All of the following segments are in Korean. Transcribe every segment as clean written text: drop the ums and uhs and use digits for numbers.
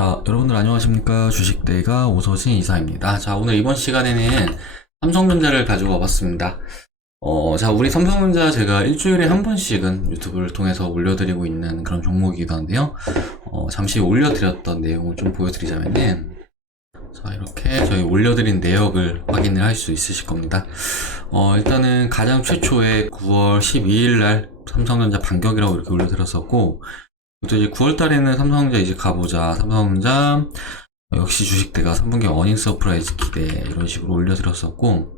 자, 여러분들 안녕하십니까. 주식대가 오서진 이사입니다. 자, 오늘 이번 시간에는 삼성전자를 가지고 와봤습니다. 자, 우리 삼성전자 제가 일주일에 한 번씩은 유튜브를 통해서 올려드리고 있는 그런 종목이기도 한데요. 잠시 올려드렸던 내용을 좀 보여드리자면은, 자, 이렇게 저희 올려드린 내역을 확인을 할 수 있으실 겁니다. 일단은 가장 최초에 9월 12일 날 삼성전자 반격이라고 이렇게 올려드렸었고, 또 이제 9월 달에는 삼성전자 이제 가보자, 삼성전자 역시 주식대가 3분기 어닝 서프라이즈 기대 이런 식으로 올려드렸었고,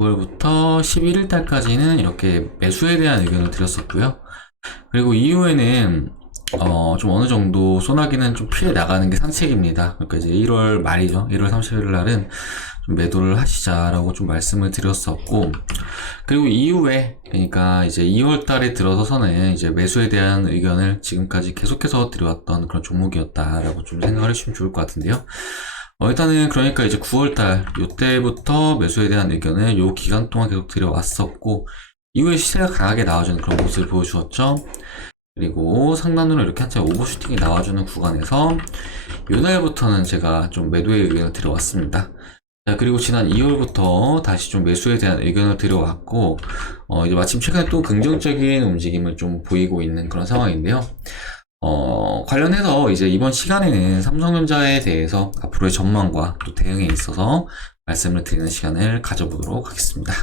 9월부터 11일 달까지는 이렇게 매수에 대한 의견을 드렸었고요. 그리고 이후에는 좀 어느 정도 소나기는 좀 피해 나가는 게 상책입니다. 그러니까 이제 1월 말이죠. 1월 30일 날은 좀 매도를 하시자라고 좀 말씀을 드렸었고, 그리고 이후에, 그러니까 이제 2월 달에 들어서서는 이제 매수에 대한 의견을 지금까지 계속해서 드려왔던 그런 종목이었다라고 좀 생각을 해주시면 좋을 것 같은데요. 일단은 그러니까 이제 9월 달, 요때부터 매수에 대한 의견을 요 기간 동안 계속 드려왔었고, 이후에 시세가 강하게 나와주는 그런 모습을 보여주었죠. 그리고 상단으로 이렇게 한참 오버슈팅이 나와주는 구간에서 요날부터는 제가 좀 매도의 의견을 드려왔습니다. 자, 그리고 지난 2월부터 다시 좀 매수에 대한 의견을 드려왔고, 이제 마침 최근에 또 긍정적인 움직임을 좀 보이고 있는 그런 상황인데요. 관련해서 이제 이번 시간에는 삼성전자에 대해서 앞으로의 전망과 또 대응에 있어서 말씀을 드리는 시간을 가져보도록 하겠습니다.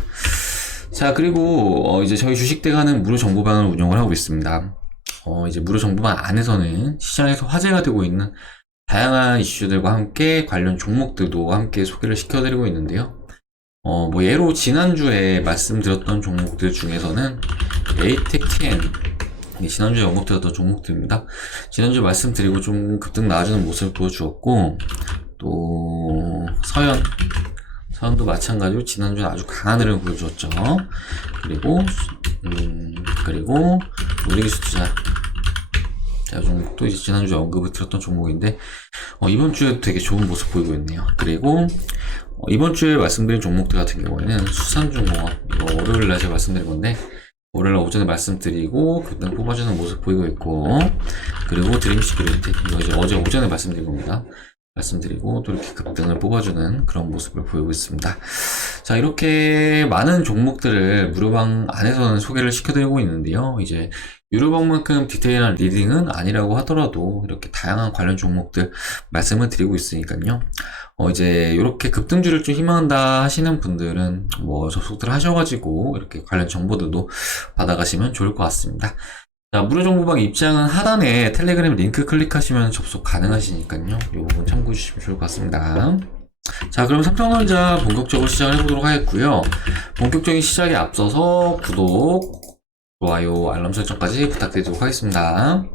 자, 그리고 이제 저희 주식대가는 무료 정보방을 운영을 하고 있습니다. 이제 무료 정보방 안에서는 시장에서 화제가 되고 있는 다양한 이슈들과 함께 관련 종목들도 함께 소개를 시켜드리고 있는데요. 뭐 예로 지난주에 말씀드렸던 종목들 중에서는 에이텍10, 지난주에 언급드렸던 종목들입니다. 지난주에 말씀드리고 좀 급등 나아지는 모습을 보여주었고, 또 서현도 마찬가지로 지난주에 아주 강한 흐름을 보여주었죠. 그리고 우리기술투자, 제가 또 이제 지난주에 언급을 드렸던 종목인데, 이번 주에도 되게 좋은 모습 보이고 있네요. 그리고, 이번 주에 말씀드린 종목들 같은 경우에는 수산중공업, 이거 월요일날 제가 말씀드린 건데, 월요일날 오전에 말씀드리고, 급등 뽑아주는 모습 보이고 있고, 그리고 드림시큐리티, 이거 이제 어제 오전에 말씀드린 겁니다. 말씀드리고, 또 이렇게 급등을 뽑아주는 그런 모습을 보이고 있습니다. 자, 이렇게 많은 종목들을 무료방 안에서는 소개를 시켜드리고 있는데요. 이제, 유료방만큼 디테일한 리딩은 아니라고 하더라도 이렇게 다양한 관련 종목들 말씀을 드리고 있으니까요. 이제 이렇게 급등주를 좀 희망한다 하시는 분들은 뭐 접속들 하셔가지고 이렇게 관련 정보들도 받아가시면 좋을 것 같습니다. 자, 무료 정보방 입장은 하단에 텔레그램 링크 클릭하시면 접속 가능하시니까요. 이 부분 참고해 주시면 좋을 것 같습니다. 자, 그럼 삼성전자 본격적으로 시작을 해보도록 하겠고요. 본격적인 시작에 앞서서 구독, 좋아요, 알람 설정까지 부탁드리도록 하겠습니다.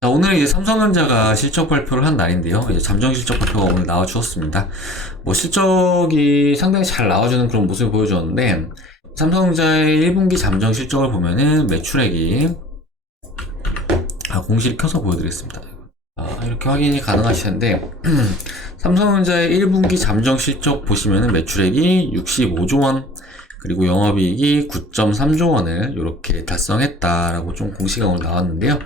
자, 오늘 이제 삼성전자가 실적 발표를 한 날인데요. 이제 잠정 실적 발표가 오늘 나와 주었습니다. 뭐 실적이 상당히 잘 나와주는 그런 모습을 보여주었는데, 삼성전자의 1분기 잠정 실적을 보면은 매출액이, 공시를 켜서 보여드리겠습니다. 이렇게 확인이 가능하실 텐데, 삼성전자의 1분기 잠정 실적 보시면은 매출액이 65조 원, 그리고 영업이익이 9.3조 원을 이렇게 달성했다라고 좀 공시가 오늘 나왔는데요.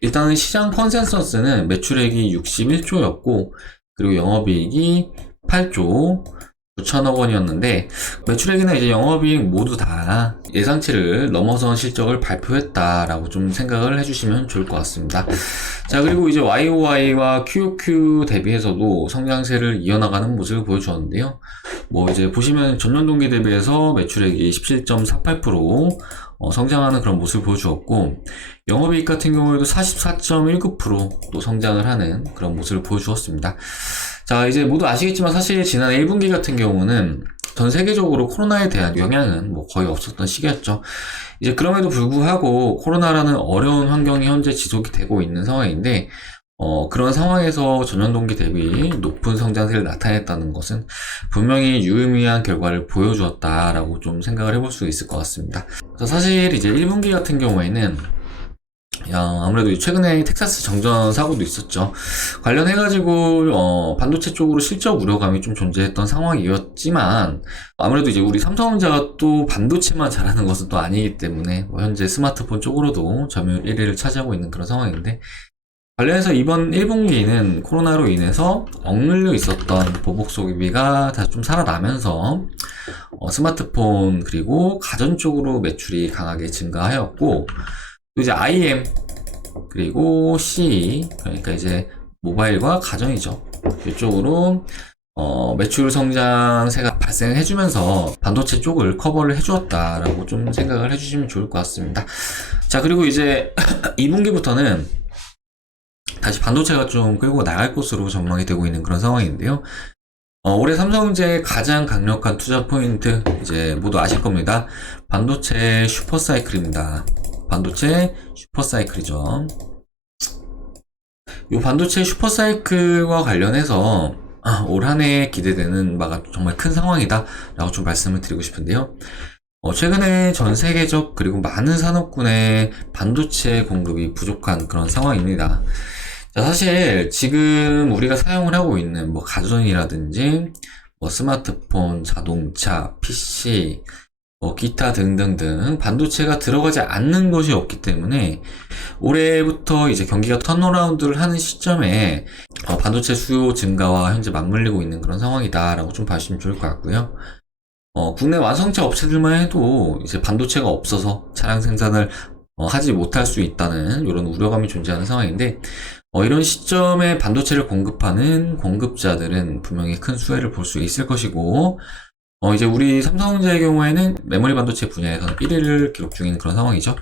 일단은 시장 컨센서스는 매출액이 61조였고, 그리고 영업이익이 8조 9천억 원이었는데, 매출액이나 이제 영업이익 모두 다 예상치를 넘어선 실적을 발표했다라고 좀 생각을 해주시면 좋을 것 같습니다. 자, 그리고 이제 YOY와 QOQ 대비해서도 성장세를 이어나가는 모습을 보여주었는데요. 뭐 이제 보시면 전년 동기 대비해서 매출액이 17.48% 성장하는 그런 모습을 보여주었고, 영업이익 같은 경우에도 44.19%또 성장을 하는 그런 모습을 보여주었습니다. 자, 이제 모두 아시겠지만 사실 지난 1분기 같은 경우는 전 세계적으로 코로나에 대한 영향은 뭐 거의 없었던 시기였죠. 이제 그럼에도 불구하고 코로나라는 어려운 환경이 현재 지속이 되고 있는 상황인데, 그런 상황에서 전년 동기 대비 높은 성장세를 나타냈다는 것은 분명히 유의미한 결과를 보여주었다라고 좀 생각을 해볼 수 있을 것 같습니다. 그래서 사실 이제 1분기 같은 경우에는 아무래도 최근에 텍사스 정전 사고도 있었죠. 관련해가지고, 반도체 쪽으로 실적 우려감이 좀 존재했던 상황이었지만, 아무래도 이제 우리 삼성전자가 또 반도체만 잘하는 것은 또 아니기 때문에, 현재 스마트폰 쪽으로도 점유율 1위를 차지하고 있는 그런 상황인데, 관련해서 이번 1분기는 코로나로 인해서 억눌려 있었던 보복 소비가 다시 좀 살아나면서 스마트폰 그리고 가전 쪽으로 매출이 강하게 증가하였고 또 이제 IM 그리고 CE 그러니까 이제 모바일과 가전이죠. 이쪽으로 매출 성장세가 발생해주면서 반도체 쪽을 커버를 해주었다라고 좀 생각을 해주시면 좋을 것 같습니다. 자, 그리고 이제 2분기부터는 다시 반도체가 좀 끌고 나갈 것으로 전망이 되고 있는 그런 상황인데요. 올해 삼성전자의 가장 강력한 투자 포인트 이제 모두 아실 겁니다. 반도체 슈퍼사이클입니다. 반도체 슈퍼사이클이죠. 이 반도체 슈퍼사이클과 관련해서 올 한 해 기대되는 바가 정말 큰 상황이다 라고 좀 말씀을 드리고 싶은데요. 최근에 전 세계적 그리고 많은 산업군의 반도체 공급이 부족한 그런 상황입니다. 자, 사실 지금 우리가 사용을 하고 있는 뭐 가전이라든지 뭐 스마트폰, 자동차, PC, 기타 등등등 반도체가 들어가지 않는 것이 없기 때문에 올해부터 이제 경기가 턴어라운드를 하는 시점에 반도체 수요 증가와 현재 맞물리고 있는 그런 상황이다라고 좀 봐주시면 좋을 것 같고요. 국내 완성차 업체들만 해도 이제 반도체가 없어서 차량 생산을 하지 못할 수 있다는 이런 우려감이 존재하는 상황인데 이런 시점에 반도체를 공급하는 공급자들은 분명히 큰 수혜를 볼 수 있을 것이고 이제 우리 삼성전자의 경우에는 메모리 반도체 분야에서는 1위를 기록 중인 그런 상황이죠.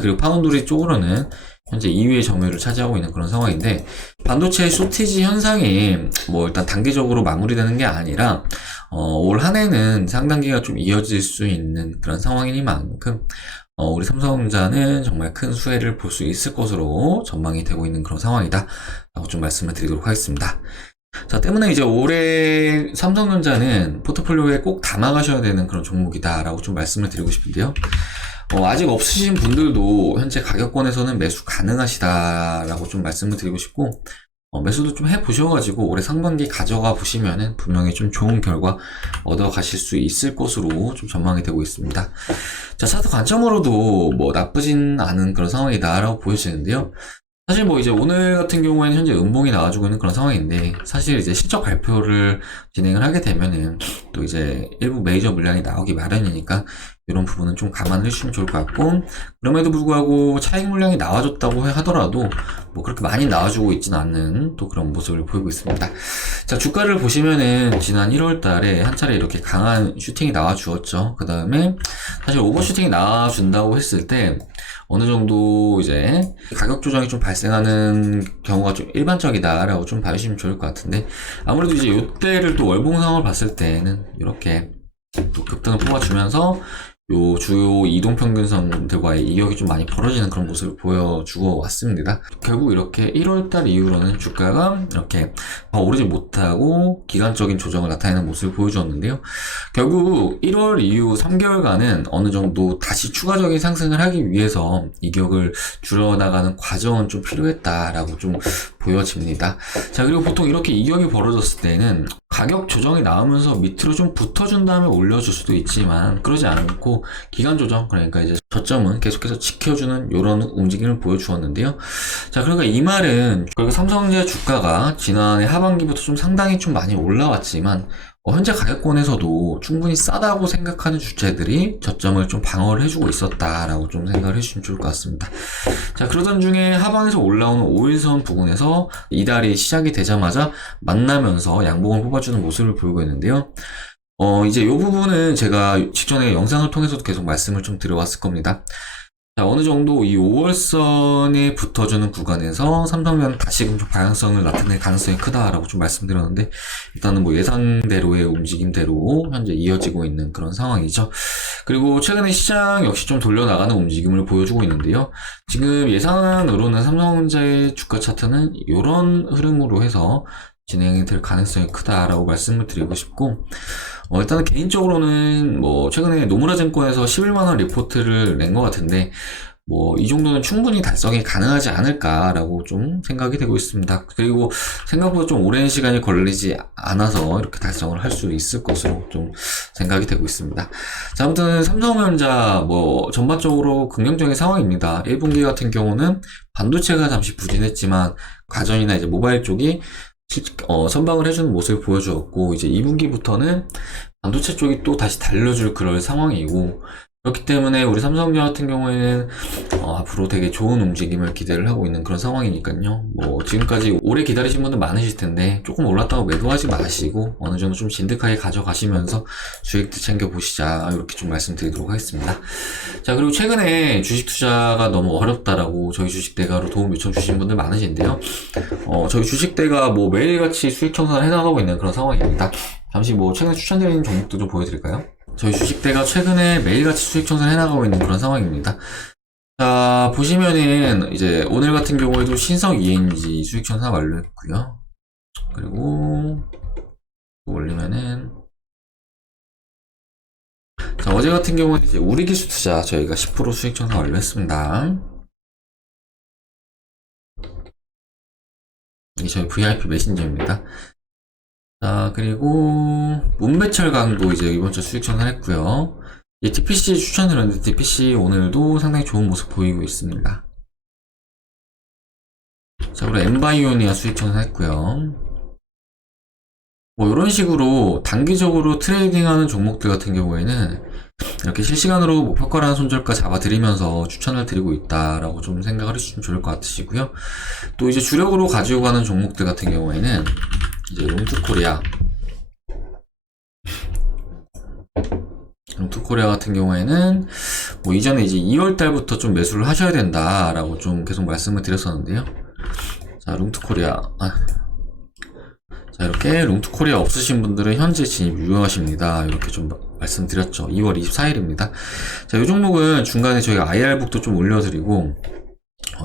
그리고 파운드리 쪽으로는 현재 2위의 점유율을 차지하고 있는 그런 상황인데 반도체 쇼티지 현상이 뭐 일단 단기적으로 마무리되는 게 아니라 올 한 해는 상당기가 좀 이어질 수 있는 그런 상황이니만큼 우리 삼성전자는 정말 큰 수혜를 볼 수 있을 것으로 전망이 되고 있는 그런 상황이다 라고 좀 말씀을 드리도록 하겠습니다. 자, 때문에 이제 올해 삼성전자는 포트폴리오에 꼭 담아가셔야 되는 그런 종목이다 라고 좀 말씀을 드리고 싶은데요. 아직 없으신 분들도 현재 가격권에서는 매수 가능하시다라고 좀 말씀을 드리고 싶고 매수도 좀 해보셔가지고 올해 상반기 가져가 보시면은 분명히 좀 좋은 결과 얻어 가실 수 있을 것으로 좀 전망이 되고 있습니다. 자, 차트 관점으로도 뭐 나쁘진 않은 그런 상황이다라고 보여지는데요. 사실 뭐 이제 오늘 같은 경우에는 현재 음봉이 나와주고 있는 그런 상황인데 사실 이제 실적 발표를 진행을 하게 되면은 또 이제 일부 메이저 물량이 나오기 마련이니까 이런 부분은 좀 감안해 주시면 좋을 것 같고 그럼에도 불구하고 차익 물량이 나와줬다고 하더라도 뭐 그렇게 많이 나와주고 있지는 않는 또 그런 모습을 보이고 있습니다. 자, 주가를 보시면은 지난 1월 달에 한 차례 이렇게 강한 슈팅이 나와주었죠. 그 다음에 사실 오버슈팅이 나와준다고 했을 때 어느 정도 이제 가격 조정이 좀 발생하는 경우가 좀 일반적이다라고 좀 봐주시면 좋을 것 같은데 아무래도 이제 이때를 또 월봉 상황을 봤을 때는 이렇게 또 급등을 뽑아주면서 요 주요 이동평균선들과의 이격이 좀 많이 벌어지는 그런 모습을 보여주고 왔습니다. 결국 이렇게 1월달 이후로는 주가가 이렇게 더 오르지 못하고 기간적인 조정을 나타내는 모습을 보여주었는데요. 결국 1월 이후 3개월간은 어느 정도 다시 추가적인 상승을 하기 위해서 이격을 줄여나가는 과정은 좀 필요했다라고 좀 보여집니다. 자, 그리고 보통 이렇게 이격이 벌어졌을 때는 가격 조정이 나오면서 밑으로 좀 붙어준 다음에 올려줄 수도 있지만 그러지 않고 기간 조정, 그러니까 이제 저점은 계속해서 지켜주는 이런 움직임을 보여주었는데요. 자, 그러니까 이 말은 결국 삼성전자 주가가 지난해 하반기부터 좀 상당히 좀 많이 올라왔지만 현재 가격권에서도 충분히 싸다고 생각하는 주체들이 저점을 좀 방어를 해주고 있었다라고 좀 생각을 해주시면 좋을 것 같습니다. 자, 그러던 중에 하방에서 올라오는 5일선 부근에서 이달이 시작이 되자마자 만나면서 양봉을 뽑아주는 모습을 보이고 있는데요. 이제 이 부분은 제가 직전에 영상을 통해서도 계속 말씀을 좀 드려왔을 겁니다. 자, 어느 정도 이 5월선에 붙어주는 구간에서 삼성전자는 다시금 좀 방향성을 나타낼 가능성이 크다라고 좀 말씀드렸는데 일단은 뭐 예상대로의 움직임대로 현재 이어지고 있는 그런 상황이죠. 그리고 최근에 시장 역시 좀 돌려나가는 움직임을 보여주고 있는데요. 지금 예상으로는 삼성전자의 주가 차트는 이런 흐름으로 해서 진행이 될 가능성이 크다라고 말씀을 드리고 싶고 일단은 개인적으로는 뭐 최근에 노무라 증권에서 11만원 리포트를 낸 것 같은데 뭐 이 정도는 충분히 달성이 가능하지 않을까라고 좀 생각이 되고 있습니다. 그리고 생각보다 좀 오랜 시간이 걸리지 않아서 이렇게 달성을 할 수 있을 것으로 좀 생각이 되고 있습니다. 자, 아무튼 삼성전자 뭐 전반적으로 긍정적인 상황입니다. 1분기 같은 경우는 반도체가 잠시 부진했지만 가전이나 이제 모바일 쪽이 선방을 해주는 모습을 보여주었고, 이제 2분기부터는 반도체 쪽이 또 다시 달려줄 그럴 상황이고, 그렇기 때문에 우리 삼성전자 같은 경우에는 앞으로 되게 좋은 움직임을 기대를 하고 있는 그런 상황이니까요. 뭐 지금까지 오래 기다리신 분들 많으실 텐데 조금 올랐다고 매도하지 마시고 어느 정도 좀 진득하게 가져가시면서 수익도 챙겨보시자, 이렇게 좀 말씀드리도록 하겠습니다. 자, 그리고 최근에 주식 투자가 너무 어렵다라고 저희 주식대가로 도움 요청 주신 분들 많으신데요. 저희 주식대가 뭐 매일같이 수익 청산을 해나가고 있는 그런 상황입니다. 잠시 뭐 최근에 추천드리는 종목도 좀 보여드릴까요? 저희 주식대가 최근에 매일같이 수익 청산을 해나가고 있는 그런 상황입니다. 자, 보시면은 이제 오늘 같은 경우에도 신성 ENG 수익 청산 완료했고요. 그리고 또 올리면은, 자, 어제 같은 경우는 이제 우리기술투자 저희가 10% 수익 청산 완료했습니다. 이게 저희 VIP 메신저입니다. 자, 그리고 문배철강도 이제 이번 주 수익 청산했고요. 이 TPC 추천드렸는데 TPC 오늘도 상당히 좋은 모습 보이고 있습니다. 자, 그리고 엠바이오니아 수익 청산했고요. 뭐 이런 식으로 단기적으로 트레이딩하는 종목들 같은 경우에는 이렇게 실시간으로 목표가라는 손절가 잡아드리면서 추천을 드리고 있다라고 좀 생각을 해주시면 좋을 것 같으시고요. 또 이제 주력으로 가지고 가는 종목들 같은 경우에는 이제 롱투코리아 같은 경우에는 뭐 이전에 이제 2월 달부터 좀 매수를 하셔야 된다라고 좀 계속 말씀을 드렸었는데요. 자, 자, 이렇게 롱투코리아 없으신 분들은 현재 진입 유효하십니다. 이렇게 좀 말씀드렸죠. 2월 24일입니다. 자, 이 종목은 중간에 저희가 IR북도 좀 올려드리고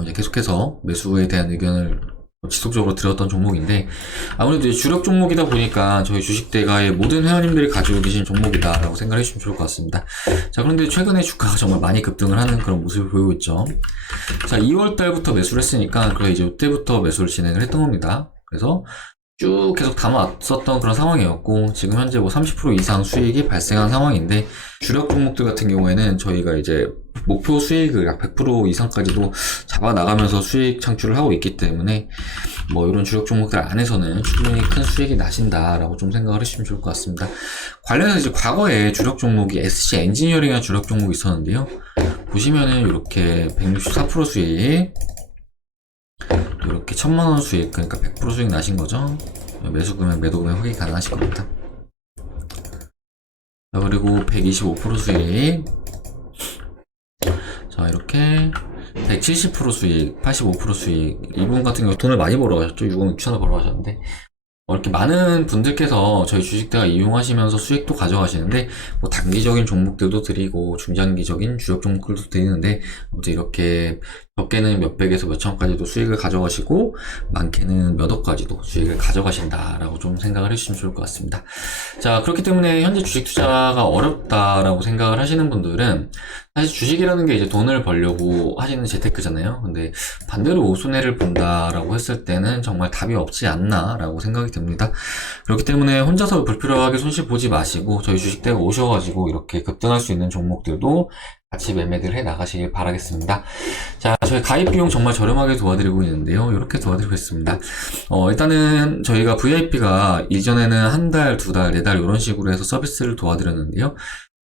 이제 계속해서 매수에 대한 의견을 지속적으로 드렸던 종목인데, 아무래도 이제 주력 종목이다 보니까 저희 주식대가의 모든 회원님들이 가지고 계신 종목이다 라고 생각해 주시면 좋을 것 같습니다. 자, 그런데 최근에 주가가 정말 많이 급등을 하는 그런 모습을 보이고 있죠. 자, 2월 달부터 매수를 했으니까 그래 이제 이때부터 매수를 진행을 했던 겁니다. 그래서 쭉 계속 담아왔었던 그런 상황이었고, 지금 현재 뭐 30% 이상 수익이 발생한 상황인데, 주력 종목들 같은 경우에는 저희가 이제 목표 수익을 약 100% 이상까지도 잡아 나가면서 수익 창출을 하고 있기 때문에 뭐 이런 주력 종목들 안에서는 충분히 큰 수익이 나신다라고 좀 생각을 해주시면 좋을 것 같습니다. 관련해서 이제 과거에 주력 종목이 SC 엔지니어링이라는 주력 종목이 있었는데요. 보시면은 이렇게 164% 수익, 이렇게 1000만원 수익, 그러니까 100% 수익 나신 거죠. 매수 금액, 매도 금액 확인 가능하실 겁니다. 자, 그리고 125% 수익, 자, 이렇게 170% 수익, 85% 수익. 이분 같은 경우 돈을 많이 벌어가셨죠. 6억 6천을 벌어가셨는데, 이렇게 많은 분들께서 저희 주식대가 이용하시면서 수익도 가져가시는데, 뭐 단기적인 종목들도 드리고 중장기적인 주력 종목들도 드리는데, 아무튼 이렇게 적게는 몇백에서 몇천까지도 수익을 가져가시고 많게는 몇억까지도 수익을 가져가신다라고 좀 생각을 해주시면 좋을 것 같습니다. 자, 그렇기 때문에 현재 주식 투자가 어렵다라고 생각을 하시는 분들은, 사실 주식이라는 게 이제 돈을 벌려고 하시는 재테크잖아요. 근데 반대로 손해를 본다라고 했을 때는 정말 답이 없지 않나라고 생각이 듭니다. 그렇기 때문에 혼자서 불필요하게 손실 보지 마시고 저희 주식대가 오셔가지고 이렇게 급등할 수 있는 종목들도 같이 매매들 해 나가시길 바라겠습니다. 자, 저희 가입 비용 정말 저렴하게 도와드리고 있는데요. 이렇게 도와드리고 있습니다. 일단은 저희가 VIP가 이전에는 한 달, 두 달, 네 달 이런 식으로 해서 서비스를 도와드렸는데요.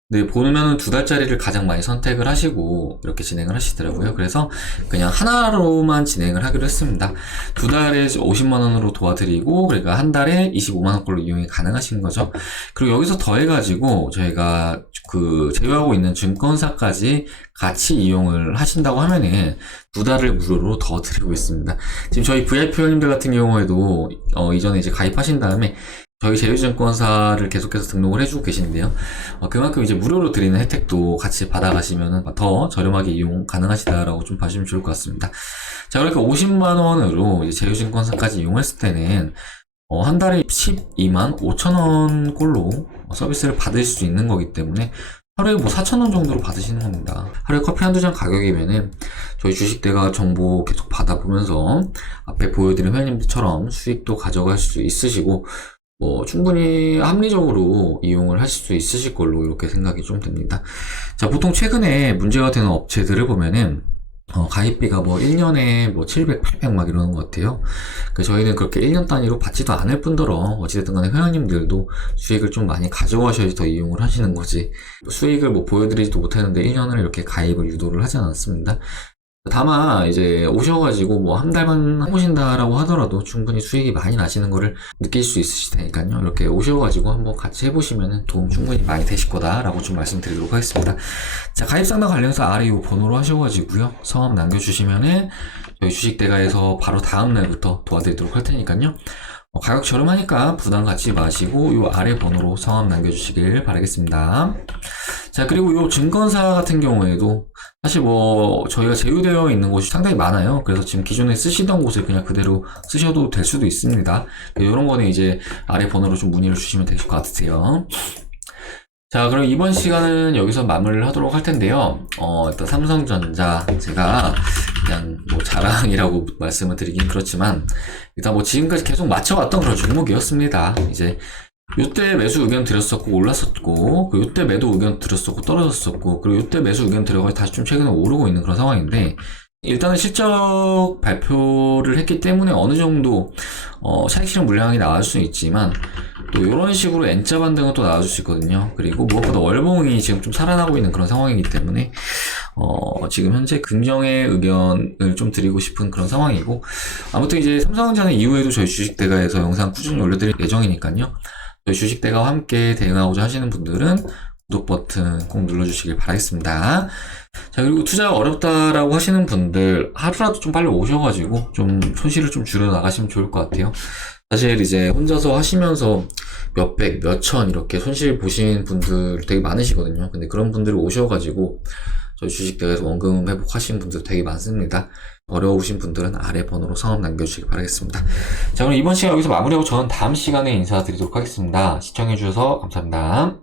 네, 보면은 2달짜리를 가장 많이 선택을 하시고 이렇게 진행을 하시더라고요. 그래서 그냥 하나로만 진행을 하기로 했습니다. 2달에 50만원으로 도와드리고, 그러니까 한 달에 25만원꼴로 이용이 가능하신 거죠. 그리고 여기서 더해가지고 저희가 그 제휴하고 있는 증권사까지 같이 이용을 하신다고 하면은 2달을 무료로 더 드리고 있습니다. 지금 저희 VIP 회원님들 같은 경우에도 이전에 이제 가입하신 다음에 저희 제휴증권사를 계속해서 등록을 해주고 계신데요. 그만큼 이제 무료로 드리는 혜택도 같이 받아가시면 더 저렴하게 이용 가능하시다라고 좀 봐주시면 좋을 것 같습니다. 자, 그러니까 50만원으로 이제 제휴증권사까지 이용했을 때는 한 달에 12만 5천원 꼴로 서비스를 받을 수 있는 거기 때문에 하루에 뭐 4,000원 정도로 받으시는 겁니다. 하루에 커피 한두 잔 가격이면은 저희 주식대가 정보 계속 받아보면서 앞에 보여드린 회원님들처럼 수익도 가져갈 수 있으시고 뭐 충분히 합리적으로 이용을 하실 수 있으실 걸로 이렇게 생각이 좀 됩니다. 자, 보통 최근에 문제가 되는 업체들을 보면은 가입비가 뭐 1년에 뭐 700, 800 막 이러는 것 같아요. 저희는 그렇게 1년 단위로 받지도 않을 뿐더러 어찌됐든 간에 회원님들도 수익을 좀 많이 가져가셔야지 더 이용을 하시는 거지. 수익을 뭐 보여드리지도 못했는데 1년을 이렇게 가입을 유도를 하지 않았습니다. 다만 이제 오셔가지고 뭐 한 달만 해보신다라고 하더라도 충분히 수익이 많이 나시는 거를 느낄 수 있으실 테니까요. 이렇게 오셔가지고 한번 같이 해보시면 도움 충분히 많이 되실 거다라고 좀 말씀드리도록 하겠습니다. 자, 가입상담 관련해서 아래 이 번호로 하셔가지고요. 성함 남겨주시면은 저희 주식대가에서 바로 다음 날부터 도와드리도록 할 테니까요. 가격 저렴하니까 부담 갖지 마시고 요 아래 번호로 성함 남겨주시길 바라겠습니다. 자, 그리고 요 증권사 같은 경우에도 사실 뭐 저희가 제휴되어 있는 곳이 상당히 많아요. 그래서 지금 기존에 쓰시던 곳을 그냥 그대로 쓰셔도 될 수도 있습니다. 이런 거는 이제 아래 번호로 좀 문의를 주시면 되실 것 같으세요. 자, 그럼 이번 시간은 여기서 마무리를 하도록 할 텐데요. 일단 삼성전자 제가 그냥 뭐 자랑이라고 말씀을 드리긴 그렇지만 일단 뭐 지금까지 계속 맞춰왔던 그런 종목이었습니다. 이제 요때 매수 의견 드렸었고 올랐었고 요때 매도 의견 드렸었고 떨어졌었고 그리고 요때 매수 의견 드려가지고 다시 좀 최근에 오르고 있는 그런 상황인데 일단은 실적 발표를 했기 때문에 어느 정도 차익 실현 물량이 나올 수 있지만 또 이런 식으로 N자 반등은 또 나와줄 수 있거든요. 그리고 무엇보다 월봉이 지금 좀 살아나고 있는 그런 상황이기 때문에 지금 현재 긍정의 의견을 좀 드리고 싶은 그런 상황이고 아무튼 이제 삼성전자는 이후에도 저희 주식대가에서 영상 꾸준히 올려드릴 예정이니까요. 저희 주식대가와 함께 대응하고자 하시는 분들은 구독 버튼 꼭 눌러주시길 바라겠습니다. 자, 그리고 투자가 어렵다라고 하시는 분들 하루라도 좀 빨리 오셔가지고 좀 손실을 좀 줄여 나가시면 좋을 것 같아요. 사실 이제 혼자서 하시면서 몇백, 몇천 이렇게 손실 보신 분들 되게 많으시거든요. 근데 그런 분들이 오셔가지고 저희 주식대가에서 원금 회복하신 분들 되게 많습니다. 어려우신 분들은 아래 번호로 성함 남겨주시기 바라겠습니다. 자, 그럼 이번 시간 여기서 마무리하고 저는 다음 시간에 인사드리도록 하겠습니다. 시청해주셔서 감사합니다.